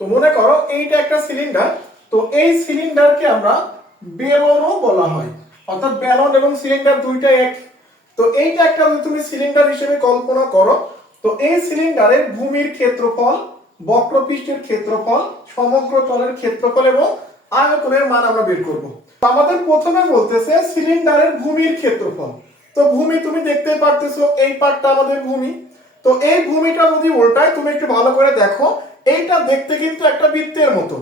তো মনে করো এইটা একটা সিলিন্ডার, তো এই সিলিন্ডারকে আমরা বেলনও বলা হয়। অর্থাৎ বেলন এবং সিলিন্ডার দুইটা এক। তো এইটা একটা তুমি সিলিন্ডার হিসেবে কল্পনা করো, তো এই সিলিন্ডারের ভূমির ক্ষেত্রফল, বক্রপৃষ্ঠের ক্ষেত্রফল, সমগ্র তলের ক্ষেত্রফল এবং আয়তনের মান আমরা বের করব। আমাদের প্রথমে বলতেছে সিলিন্ডারের ভূমির ক্ষেত্রফল। তো ভূমি তুমি দেখতে পারতেছো, এই পার্টটা আমাদের ভূমি। তো এই ভূমিটা যদি উল্টায়, তুমি একটু ভালো করে দেখো, এইটা দেখতে কিন্তু একটা বৃত্তের মতো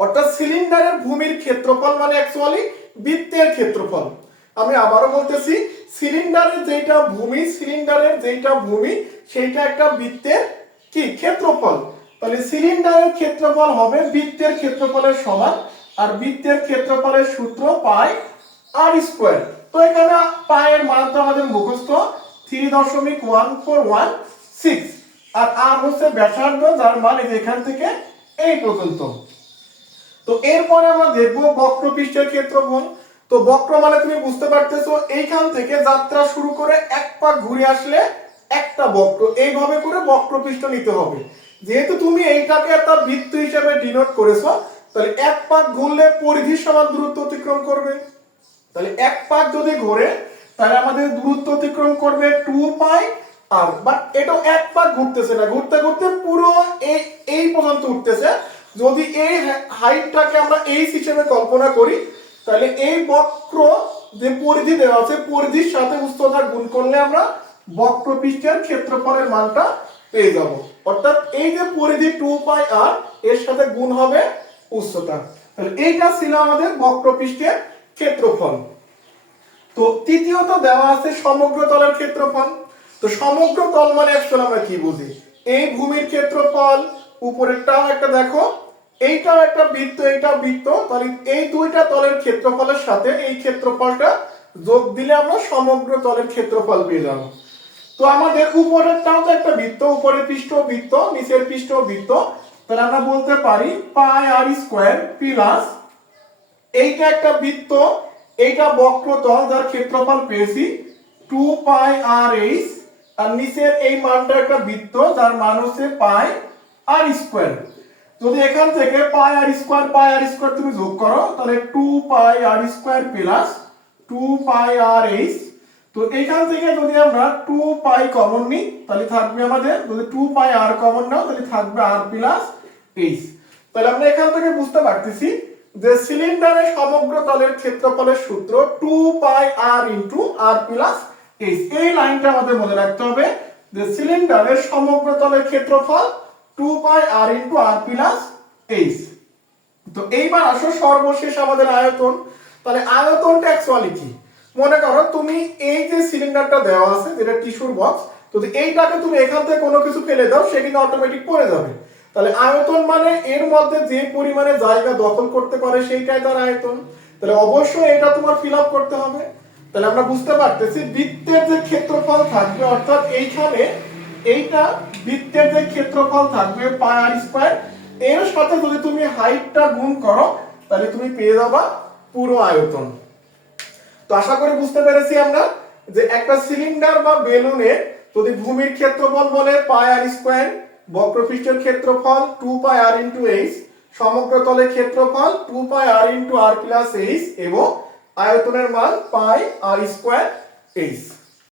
অর্থাৎ সিলিন্ডারের ভূমির ক্ষেত্রফল মানে অ্যাকচুয়ালি বৃত্তের ক্ষেত্রফল। আমি আবারও বলতেছি, সিলিন্ডারের যেটা ভূমি, সিলিন্ডারের যেটা ভূমি, সেইটা একটা বৃত্তের কি? ক্ষেত্রফল। তাহলে সিলিন্ডারের ক্ষেত্রফল হবে বৃত্তের ক্ষেত্রফলের সমান, আর বৃত্তের ক্ষেত্রফলের সূত্র পাই আর স্কোয়ার তো এখানে পায়ের মান তো আমাদের মুখস্থ। থ্রি দশমিক ওয়ান ফোর ওয়ান সিক্স। আর আর হচ্ছে ব্যাসার্ধ, যার মান এখান থেকে এই পর্যন্ত। তো এরপরে আমরা দেখব বক্রপৃষ্ঠের ক্ষেত্রফল। তো বক্র মানে তুমি বুঝতে পারতেছো, এইখান থেকে যাত্রা শুরু করে এক পাক ঘুরে আসলে একটা বক্র। এইভাবে করে বক্রপৃষ্ঠ নিতে হবে। যেহেতু তুমি এইটাকে একটা বৃত্ত হিসেবে ডিনোট করেছ, তাহলে এক পাক ঘুরলে পরিধির সমান দূরত্ব অতিক্রম করবে। তাহলে এক পাক যদি ঘোরে তাহলে আমাদের দূরত্ব অতিক্রম করবে টু পাই আর বাট এটা এক পাক ঘুরতেছে না, ঘুরতে ঘুরতে পুরো এই এই পর্যন্ত উঠতেছে। যদি এই হাইটটাকে আমরা এইচ হিসেবে কল্পনা করি, তাহলে এই বক্র যে পরিধি দেওয়া আছে, পরিধির সাথে উচ্চতা গুণ করলে আমরা বক্রপৃষ্ঠের ক্ষেত্রফলের মানটা পেয়ে যাব। অর্থাৎ এই যে পরিধি টু পাই আর এর সাথে গুণ হবে উচ্চতা। তাহলে এইটা ছিল আমাদের বক্রপৃষ্ঠের ক্ষেত্রফল। তো তৃতীয়ত দেওয়া আছে সমগ্র তলের ক্ষেত্রফল। তো সমগ্র তল মানে অ্যাকচুয়ালি আমরা কি বুঝি? এই ভূমির ক্ষেত্রফল, উপরেরটাও একটা দেখো, এইটাও একটা বৃত্ত এইটা বৃত্ত। তাহলে এই দুইটা তলের ক্ষেত্রফলের সাথে এই ক্ষেত্রফলটা যোগ দিলে আমরা সমগ্র তলের ক্ষেত্রফল পেয়ে যাব। তো আমাদের উপরেরটাও তো একটা বৃত্ত, উপরের পৃষ্ঠ বৃত্ত, নিচের পৃষ্ঠ বৃত্ত। তাহলে আমরা বলতে পারি পাই আর স্কোয়ার প্লাস এইটা একটা বৃত্ত এইটা বক্রতল যার ক্ষেত্রফল পেয়েছি টু পাই আর এইচ, আর নিচের এই মানটা একটা বৃত্ত যার মান হচ্ছে পাই আর স্কোয়ার। যদি এখান থেকে পাই আর স্কোয়ার, পাই আর স্কোয়ার তুমি যোগ করো, তাহলে two pi r square plus two pi r h. তো এখান থেকে যদি আমরা টু পাই কমন নিই, তাহলে থাকবে আমাদের, যদি টু পাই আর কমন নাও, তাহলে থাকবে আর প্লাস এইচ। তাহলে আমরা এখান থেকে বুঝতে পারতেছি যে সিলিন্ডারের সমগ্র তলের ক্ষেত্রফলের সূত্র two pi r into r plus h. এই লাইনটা আমাদের মনে রাখতে হবে যে সিলিন্ডারের সমগ্র তলের ক্ষেত্রফল two pi r into r plus h. তো এইবার আসো সর্বশেষ আমাদের আয়তন। তাহলে আয়তনটা অ্যাকচুয়ালি কি? মনে করো তুমি এই যে সিলিন্ডারটা দেওয়া আছে, যেটা টিস্যুর বক্স, তো এইটাকে তুমি এখান থেকে কোনো কিছু ফেলে দাও, সে কিন্তু অটোমেটিক পড়ে যাবে। তাহলে আয়তন মানে এর মধ্যে যে পরিমাণে জায়গা দখল করতে পারে সেইটাই তার আয়তন। তাহলে অবশ্যই এটা তোমার ফিল করতে হবে। তাহলে আমরা বুঝতে পারতেছি বৃত্তের যে ক্ষেত্রফল থাকবে, অর্থাৎ এইখানে এইটা বৃত্তের যে ক্ষেত্রফল থাকবে পাই আর স্কোয়ার এর সাথে যদি তুমি হাইটটা গুণ করো, তাহলে তুমি পেয়ে যাবা পুরো আয়তন। তো আশা করি বুঝতে পেরেছি আমরা যে একটা সিলিন্ডার বা বেলুনে যদি ভূমির ক্ষেত্রফল বলে পাই আর স্কোয়ার বক্রপৃষ্ঠের ক্ষেত্রফল two pi r into h সমগ্র তলের ক্ষেত্রফল two pi r into r plus h এবং আয়তনের মান পাই আর স্কোয়ার এইচ